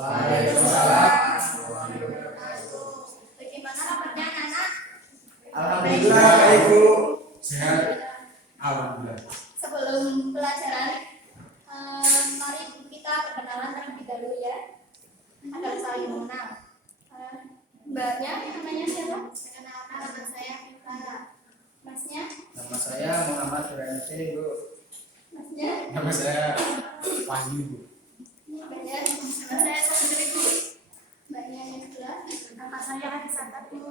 Waalaikumsalam. Bagaimana kabarnya anak-anak? Alhamdulillah, Kak Ibu. Sehat. Alhamdulillah. Sebelum pelajaran, mari kita perkenalan terlebih dahulu ya, agar saling mengenal. Mbaknya namanya siapa? Perkenalkan, nama saya Vita. Masnya? Nama saya Muhammad Suryati, Bu. Masnya? Nama saya Wahyu, Bu. Mbaknya? Nama saya Sandri, Bu. Mbaknya yang sebelah? Nama saya Anisata, Bu.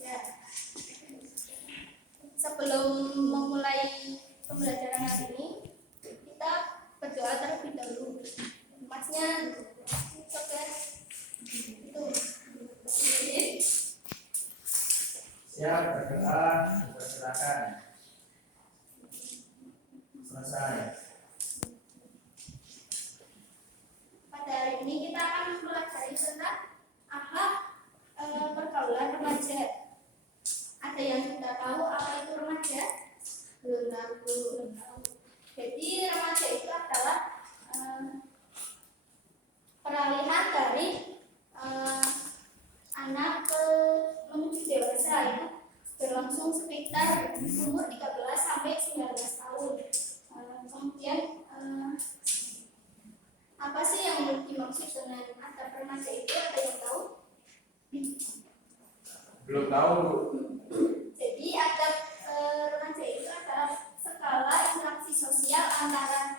Ya. Sebelum memulai pembelajaran hari ini, kita berdoa terlebih dahulu. Masnya, oke? Itu. Siap, berdoa, silakan. Selesai. Pada hari ini kita akan mempelajari tentang akhlak pergaulan remaja. Ada yang sudah tahu apa itu remaja? Belum tahu. Jadi remaja itu adalah peralihan dari anak ke menuju dewasa, itu berlangsung sekitar umur 13 sampai 19 tahun. Kemudian apa sih yang dimaksud dengan adab remaja itu? Ada yang tahu? Belum tahu, Bu. Jadi adab remaja itu adalah skala interaksi sosial antara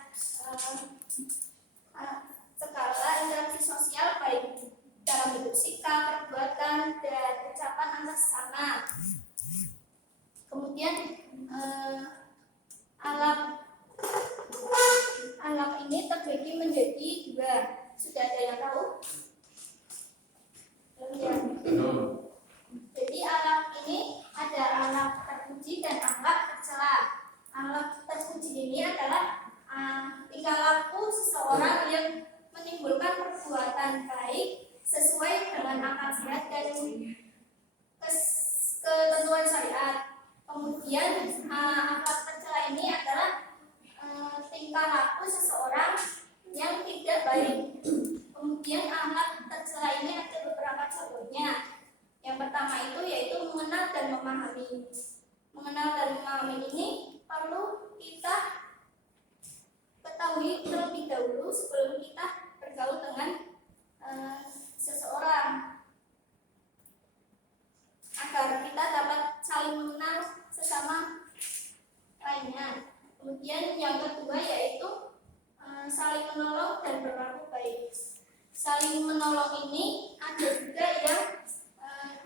baik dalam bentuk sikap, perbuatan, dan ucapan antar sesama. Kemudian alam ini terbagi menjadi dua. Sudah ada yang tahu? Belum ya? Belum. Jadi alam ini ada alam terpuji dan alam tercela. Alam terpuji ini adalah tingkah laku seseorang yang menimbulkan perbuatan baik sesuai dengan akal sehat dan ketentuan syariat. Kemudian akhlak tercela ini adalah tingkah laku seseorang yang tidak baik. Kemudian akhlak tercela ini ada beberapa contohnya. Yang pertama itu yaitu mengenal dan memahami. Mengenal dan memahami ini perlu kita ketahui terlebih dahulu sebelum kita bergaul dengan seseorang, agar kita dapat saling mengenal sesama lainnya. Kemudian yang kedua yaitu saling menolong dan berlaku baik. Saling menolong ini ada juga yang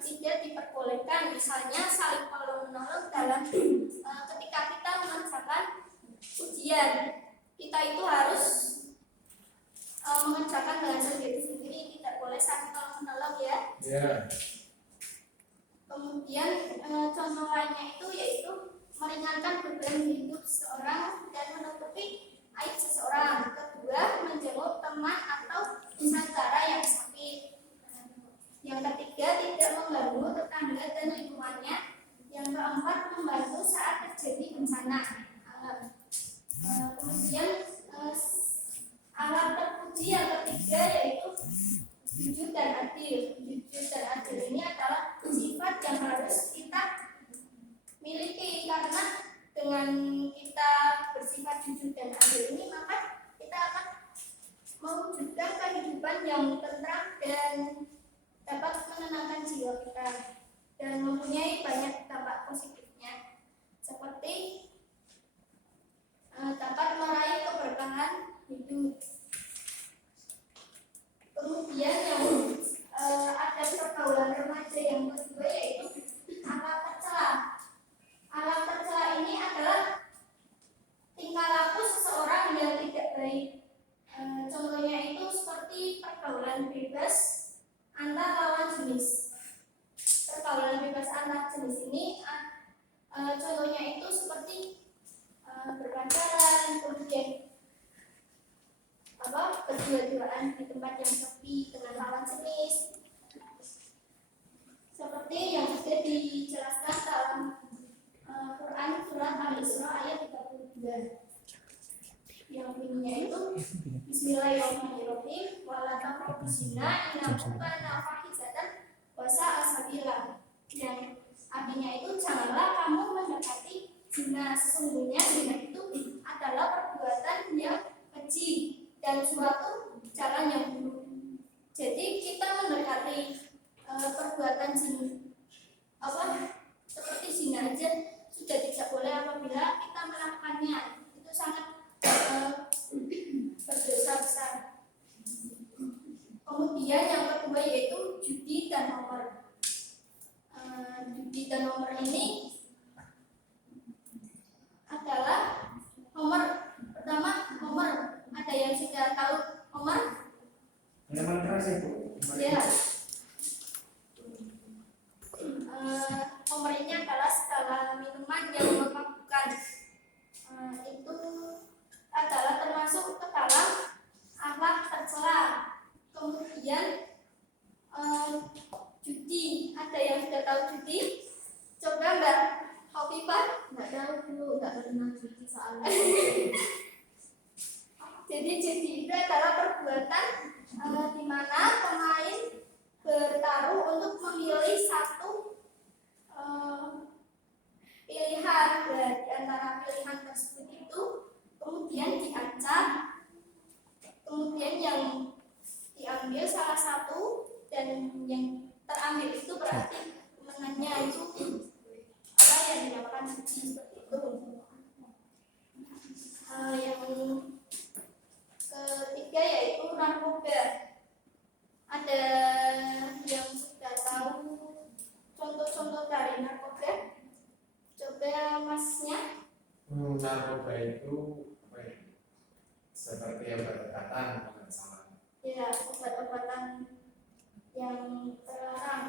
tidak diperbolehkan, misalnya saling menolong dalam ketika kita mengerjakan ujian, kita itu harus mengerjakan dengan sendiri-sendiri, tidak boleh saling menolong ya. Ya. Kemudian contoh lainnya itu yaitu meringankan beban hidup seseorang dan menutupi aib seseorang. Kedua, menjenguk teman atau saudara yang sakit. Yang ketiga, tidak mengganggu tetangga dan lingkungannya. Yang keempat, membantu saat terjadi bencana alam. Kemudian alat terpuji yang ketiga yaitu jujur dan adil. Jujur dan adil ini adalah sifat yang harus kita miliki, karena dengan kita bersifat jujur dan adil ini maka kita akan mewujudkan kehidupan yang tentram dan dapat menenangkan jiwa kita dan mempunyai banyak dampak positifnya, seperti dapat meraih keberkahan hidup. Kemudian yang ada pergaulan remaja yang kedua yaitu akhlak tercela. Akhlak tercela ini adalah tingkah laku seseorang yang tidak baik. Contohnya itu seperti pergaulan bebas antar lawan jenis. Pergaulan bebas antar jenis ini contohnya itu seperti berpacaran, kemudian berdua-duaan di tempat yang sepi dengan lawan jenis, seperti yang sudah dijelaskan dalam Quran surat Al-Isra ayat 32. yang bunyinya itu Bismillahirrahmanirrahim wala taqrabu zina innahu kana fahishatan wa sa'a sabila. Yang artinya itu janganlah kamu mendekati zina, sesungguhnya zina itu adalah perbuatan yang keji dan suatu jalan yang buruk. Jadi kita mendekati perbuatan zina seperti zina aja sudah tidak boleh apabila kita melakukannya, itu sangat berdosa besar. Kemudian yang kedua yaitu judi dan nomor. Judi dan nomor ini adalah nomor pertama, nomor ada yang sudah tahu nomor? Minuman keras itu. Ya. Nomor ini adalah skala minuman yang memabukkan. Itu adalah termasuk ke dalam akhlak tercela. Kemudian judi, ada yang sudah tahu judi? Coba Mbak Khofifah? Nggak tahu dulu, nggak pernah judi soalnya. Jadi judi itu adalah perbuatan di mana pemain bertaruh untuk memilih satu pilihan. Di antara pilihan tersebut itu kemudian diacak, kemudian yang diambil salah satu dan yang terambil itu berarti kemenangannya itu yang dinamakan judi seperti itu. Yang ketiga yaitu narkoba. Ada yang sudah tahu contoh-contoh dari narkoba? Coba masnya. Narkoba itu apa ya? Seperti obat-obatan kalau nggak salah. Ya, obat-obatan yang terlarang.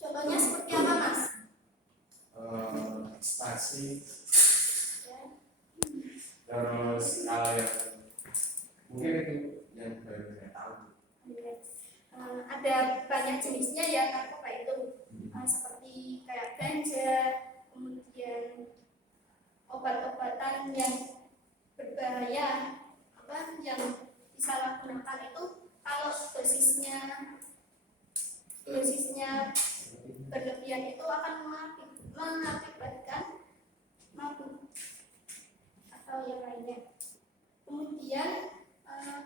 Contohnya seperti apa, Mas? Ekstasi. Ya. Terus kalau yang mungkin itu yang baru saya tahu. Ada banyak jenisnya ya narkoba itu. Seperti kayak ganja, kemudian obat-obatan yang berbahaya, yang disalahgunakan itu kalau dosisnya berlebihan itu akan mengakibatkan mabuk atau yang lainnya. Kemudian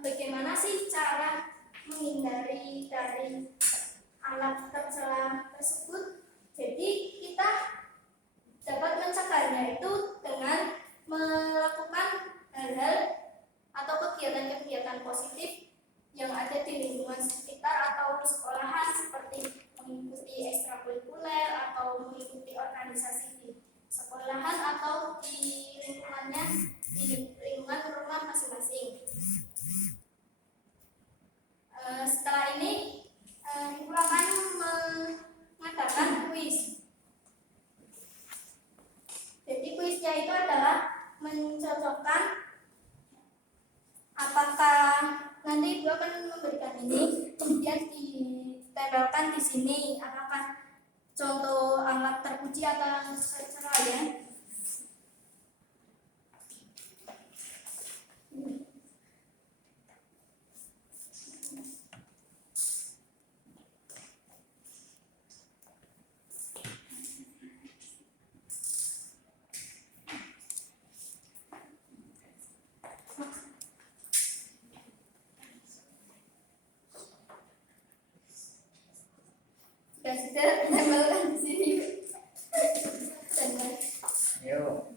bagaimana sih cara menghindari dari alat tercela tersebut? Jadi kita dapat mencegahnya itu dengan melakukan hal-hal atau kegiatan-kegiatan positif yang ada di lingkungan sekitar atau di sekolahan, seperti mengikuti ekstrakurikuler atau mengikuti organisasi di sekolahan atau di lingkungannya, di lingkungan rumah masing-masing. Setelah ini Ibu akan mengadakan kuis. Jadi kuisnya itu adalah mencocokkan apakah nanti Ibu akan memberikan ini, kemudian ditempelkan di sini apakah contoh alat terpuji atau tercela ya. Sudah ditempelkan di sini. Ayo.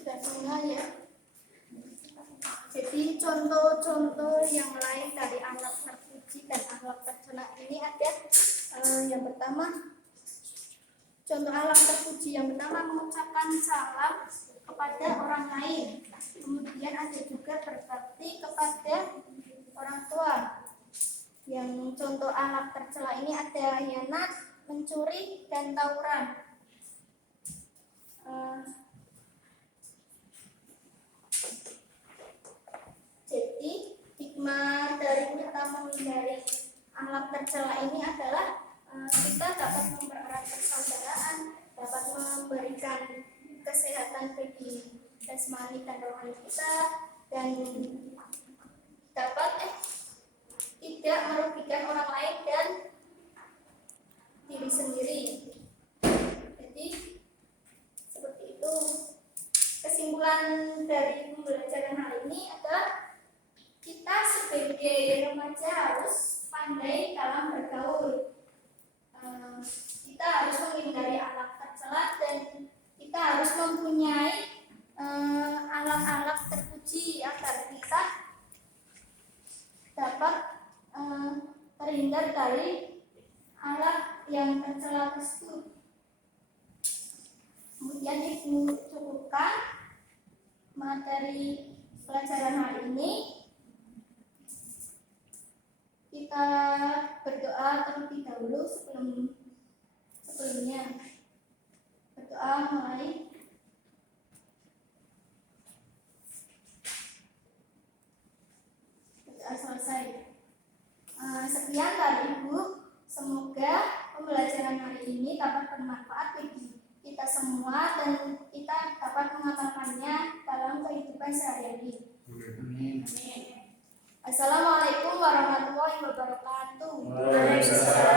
Sudah semua ya. Jadi contoh-contoh yang lain dari alat terpuji dan alat Yang pertama, contoh alam terpuji yang pertama mengucapkan salam kepada orang lain. Kemudian ada juga berbakti kepada orang tua. Yang contoh alam tercela ini ada khianat, mencuri, dan tawuran. Jadi hikmah dari kita menghindari alam tercela ini adalah kita dapat mempererat persaudaraan, dapat memberikan kesehatan bagi jasmani dan rohani kita, dan dapat tidak merugikan orang lain dan diri sendiri. Jadi seperti itu. Kesimpulan dari pembelajaran hari ini adalah kita sebagai remaja harus pandai dalam bergaul. Kita harus menghindari alat tercela dan kita harus mempunyai alat-alat terpuji agar kita dapat terhindar dari alat yang tercela tersebut. Kemudian Ibu cukupkan materi pelajaran hari ini. Kita berdoa terlebih dahulu sebelumnya. Berdoa mulai. Berdoa selesai. Sekian dari Ibu. Semoga pembelajaran hari ini dapat bermanfaat bagi kita semua dan kita dapat mengamalkannya dalam kehidupan sehari-hari. Amin. Assalamualaikum warahmatullahi wabarakatuh. Waalaikumsalam.